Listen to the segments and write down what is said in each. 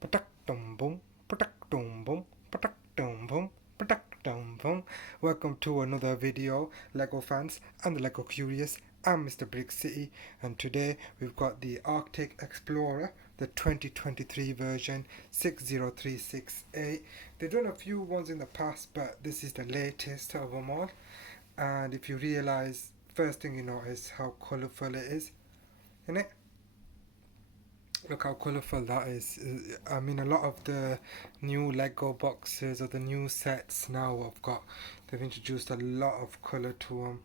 Patak dum boom, patak dum boom, patak dum boom, patak dum boom. Welcome to another video, Lego fans and the Lego Curious. I'm Mr. Brick City, and today we've got the Arctic Explorer, the 2023 version 60368. They've done a few ones in the past, but this is the latest of them all. And if you realize, first thing you notice how colourful it is, innit? Look how colourful that is. I mean, a lot of the new Lego boxes or the new sets now have got, they've introduced a lot of colour to them,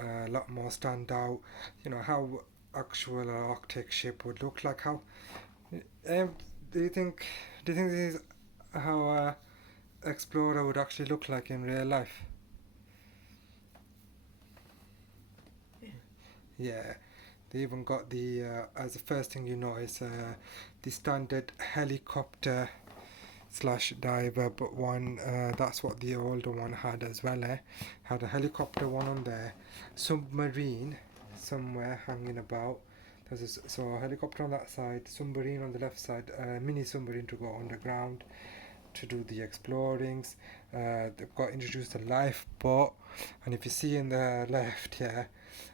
a lot more stand out. You know, how actual Arctic ship would look like. How, um, do you think, do you think this is how Explorer would actually look like in real life? Yeah, they even got the, as the first thing you notice, the standard helicopter slash diver, but one that's what the older one had as well. Had a helicopter one on there, submarine somewhere hanging about. So a helicopter on that side, submarine on the left side, mini submarine to go underground to do the explorings. They've got introduced a lifeboat, and if you see in the left here,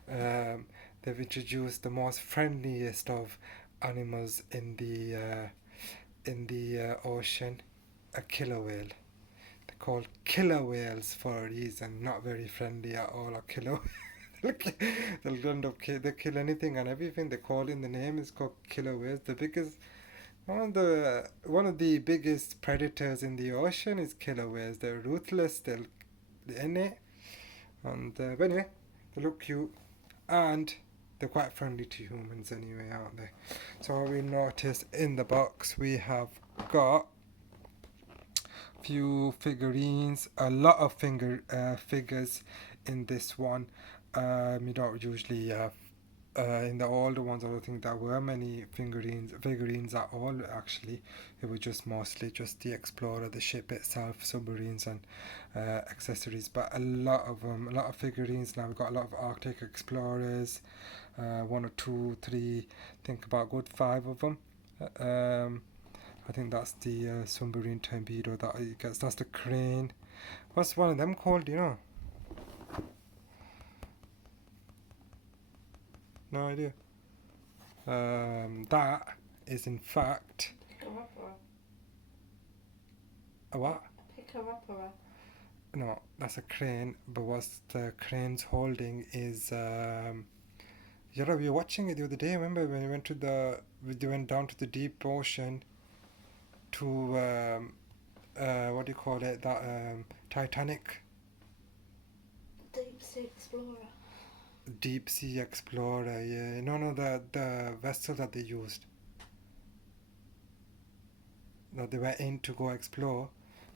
they've introduced the most friendliest of animals in the ocean, a killer whale. They're called killer whales for a reason, not very friendly at all. A killer they'll end up they kill anything and everything. They call in the name is called killer whales. The biggest one of the biggest predators in the ocean is killer whales. They're ruthless. They'll in it, and but anyway, they look cute and they're quite friendly to humans anyway, aren't they? So we notice in the box we have got few figurines, a lot of figures in this one. You don't usually have in the older ones. I don't think there were many figurines at all. Actually, it was just mostly just the Explorer, the ship itself, submarines, and accessories. But a lot of a lot of figurines now. We've got a lot of Arctic Explorers. One or two, three. Think about good five of them. Um, I think that's the submarine torpedo that he gets. That's the crane. What's one of them called? Do you know? No idea. That is in fact a what? No, that's a crane. But what the crane's holding is you know, we were watching it the other day. Remember when we went down to the deep ocean to what do you call it? That Titanic. Deep Sea Explorer. Deep Sea Explorer, yeah. No, the vessel that they used, that they were in to go explore.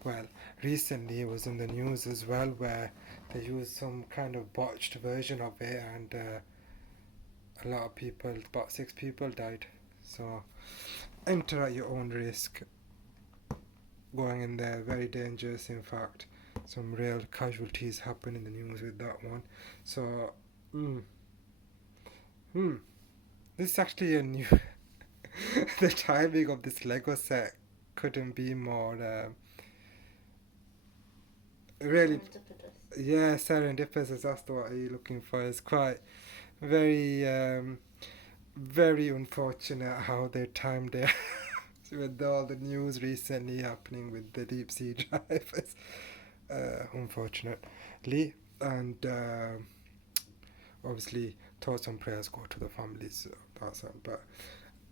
Well, recently it was in the news as well where they used some kind of botched version of it, and a lot of people, about 6 people died. So enter at your own risk. Going in there, very dangerous. In fact, some real casualties happened in the news with that one. So, mm, this is actually a new. The timing of this Lego set couldn't be more really. Yeah, serendipitous is that's what you're looking for. It's quite very very unfortunate how they timed it with all the news recently happening with the deep sea drivers. Unfortunately, and obviously thoughts and prayers go to the families. That's it. But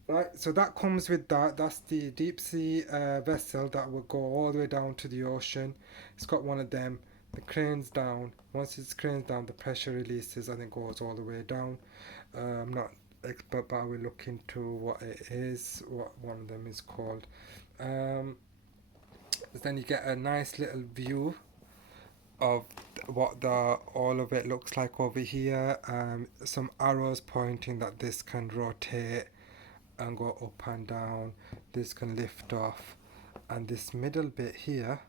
right, so that comes with that. That's the deep sea vessel that will go all the way down to the ocean. It's got one of them. The crane's down. Once it's crane's down, the pressure releases and it goes all the way down. I'm not expert, but I will look into what it is, what one of them is called. Um, then you get a nice little view of what the all of it looks like over here. Some arrows pointing that this can rotate and go up and down. This can lift off, and this middle bit here.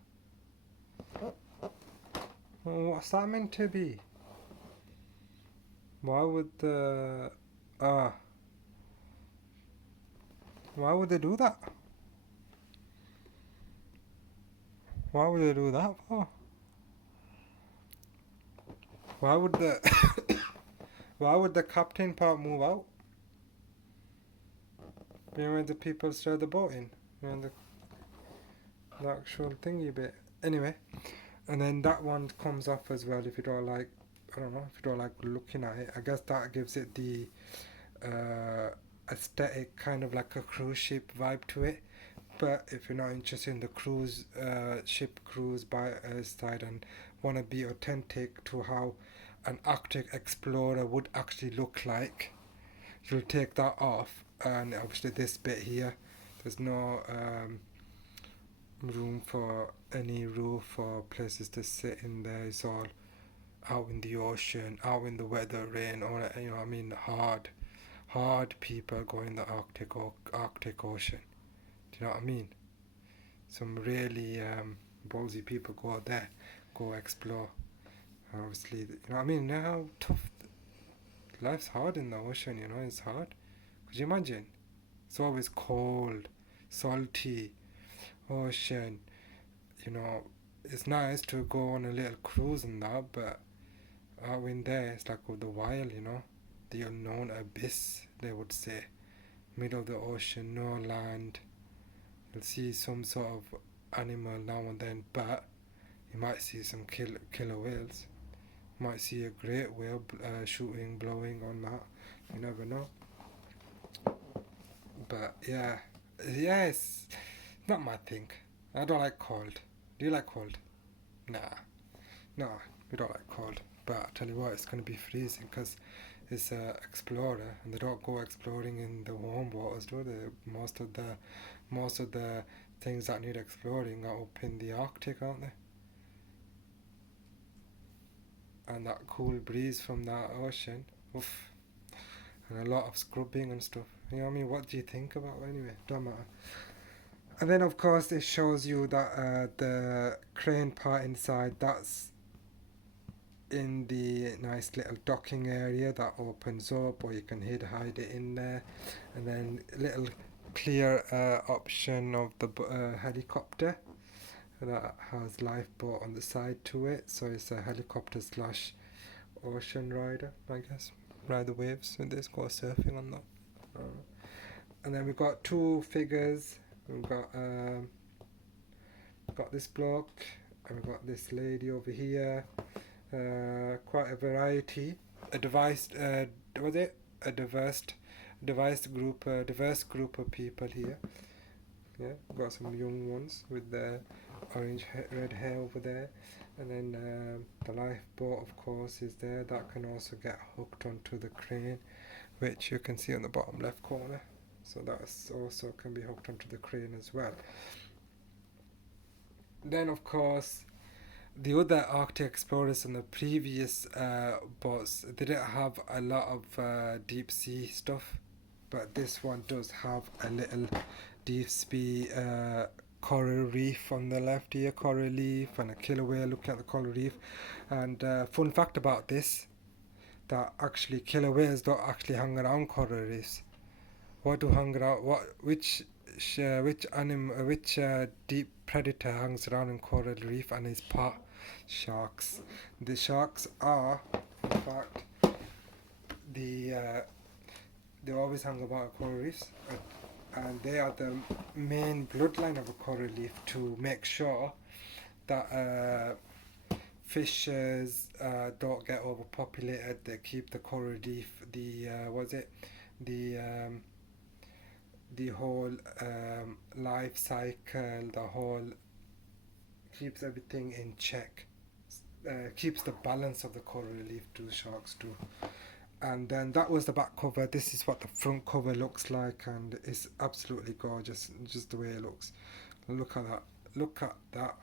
Oh, what's that meant to be? Why would the why would they do that? Why would they do that for? Why would the why would the captain part move out? You know, when the people start the boat in, you know, the actual thingy bit. Anyway, and then that one comes off as well if you don't like. I don't know if you don't like looking at it. I guess that gives it the aesthetic, kind of like a cruise ship vibe to it. But if you're not interested in the cruise ship cruise by side and want to be authentic to how an Arctic explorer would actually look like, you'll take that off. And obviously this bit here, there's no room for any roof or places to sit in there. It's all out in the ocean, out in the weather, rain, or you know, I mean, hard people go in the Arctic Ocean. Do you know what I mean? Some really ballsy people go out there, go explore. Obviously, you know what I mean. Now how tough life's hard in the ocean. You know, it's hard. Could you imagine? It's always cold, salty, ocean. You know, it's nice to go on a little cruise and that, but out in there, it's like with the wild. You know, the unknown abyss. They would say, middle of the ocean, no land. You'll see some sort of animal now and then, but you might see some killer whales. You might see a great whale shooting, blowing on that. You never know. But yeah, it's not my thing. I don't like cold. Do you like cold? Nah, no, we don't like cold. But I tell you what, it's gonna be freezing because it's an explorer, and they don't go exploring in the warm waters, do they? Most of the things that need exploring are up in the Arctic, aren't they? And that cool breeze from that ocean, oof, and a lot of scrubbing and stuff. You know what I mean? What do you think about it anyway? Don't matter. And then of course it shows you that the crane part inside, that's in the nice little docking area that opens up, or you can hide it in there, and then little clear option of the helicopter that has lifeboat on the side to it, so it's a helicopter slash ocean rider, I guess. Ride the waves with this, go surfing on that. And then we've got two figures. We've got this bloke, and we've got this lady over here. Quite a variety. A device. Was it a diverse group of people here. Yeah, got some young ones with the red hair over there, and then the lifeboat, of course, is there. That can also get hooked onto the crane, which you can see on the bottom left corner. So that's also can be hooked onto the crane as well. Then, of course, the other Arctic explorers on the previous boats, they didn't have a lot of deep sea stuff, but this one does have a little deep sea coral reef on the left here, coral reef, and a killer whale looking at the coral reef. And fun fact about this, that actually killer whales don't actually hang around coral reefs. What do hang around? Which deep predator hangs around in coral reef and is part? Sharks. The sharks are, in fact, they always hang about coral reefs, and they are the main bloodline of a coral reef to make sure that fishes don't get overpopulated. They keep the coral reef, the whole life cycle, the whole keeps everything in check. Keeps the balance of the coral reef to the sharks too. And then that was the back cover. This is what the front cover looks like, and it's absolutely gorgeous, just the way it looks. Look at that. Look at that.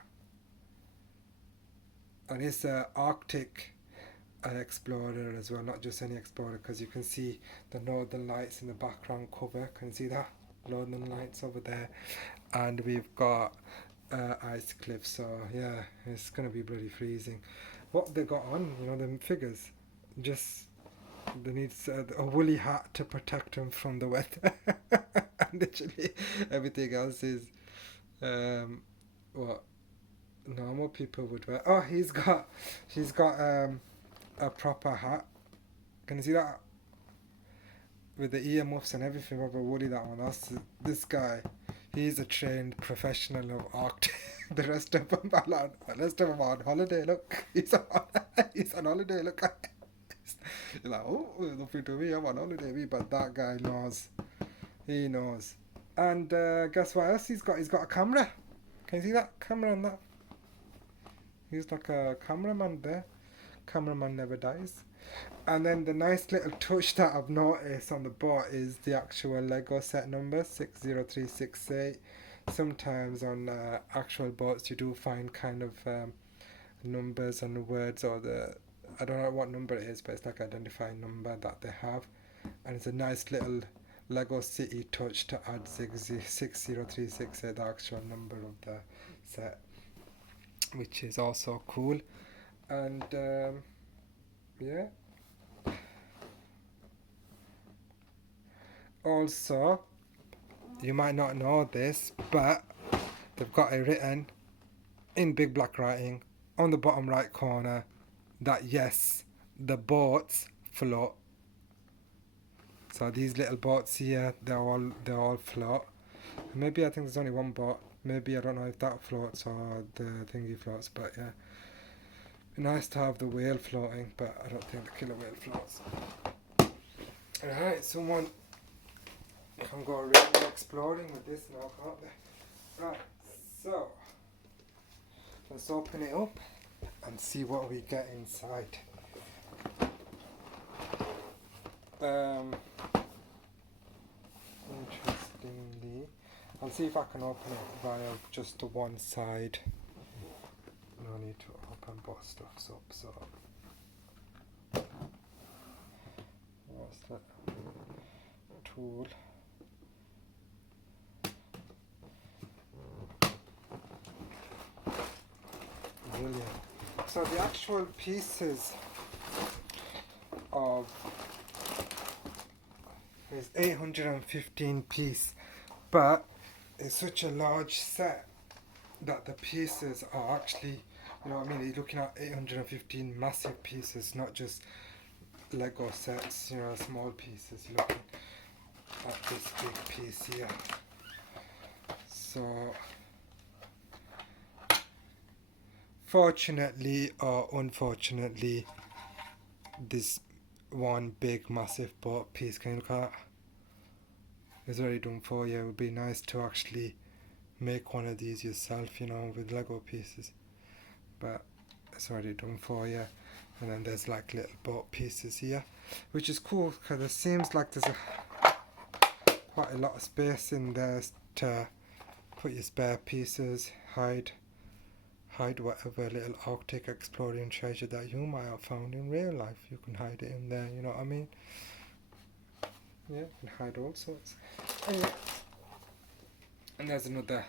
And it's an Arctic explorer as well, not just any explorer, because you can see the northern lights in the background cover. Can you see that? Northern lights over there. And we've got ice cliffs, so yeah, it's gonna be bloody freezing. What they got on, the figures, just they need a woolly hat to protect them from the weather. And literally everything else is what normal people would wear. Oh, she's got a proper hat. Can you see that? With the earmuffs and everything, rubber woolly, that one. That's this guy. He's a trained professional of art. The rest of them are on holiday. Look, he's on holiday. Look, you're like, oh, nothing to me. I'm on holiday, me. But that guy knows. He knows. And guess what else he's got? He's got a camera. Can you see that camera on that? He's like a cameraman there. Cameraman never dies. And then the nice little touch that I've noticed on the boat is the actual Lego set number 60368. Sometimes on actual boats you do find kind of numbers and words, or I don't know what number it is, but it's like an identifying number that they have. And it's a nice little Lego City touch to add 60368, the actual number of the set, which is also cool. And yeah. Also, you might not know this, but they've got it written in big black writing on the bottom right corner that yes, the boats float. So these little boats here, they all float. Maybe I think there's only one boat. Maybe I don't know if that floats or the thingy floats, but yeah. Nice to have the whale floating, but I don't think the killer whale floats. Alright, someone can go really exploring with this now, can't they? Right, so let's open it up and see what we get inside. Interestingly, I'll see if I can open it via just the one side. No need to open both stuffs up, so what's that tool? Brilliant. So the actual pieces of is 815 piece, but it's such a large set that the pieces are actually, you know what I mean, you're looking at 815 massive pieces, not just Lego sets, you know, small pieces. You're looking at this big piece here. So fortunately or unfortunately, this one big massive boat piece, can you look at that? It's already done for you. It would be nice to actually make one of these yourself, you know, with Lego pieces, but it's already done for you. And then there's like little boat pieces here, which is cool because it seems like there's quite a lot of space in there to put your spare pieces, hide whatever little Arctic exploring treasure that you might have found in real life. You can hide it in there, you know what I mean? Yeah, you can hide all sorts. And there's another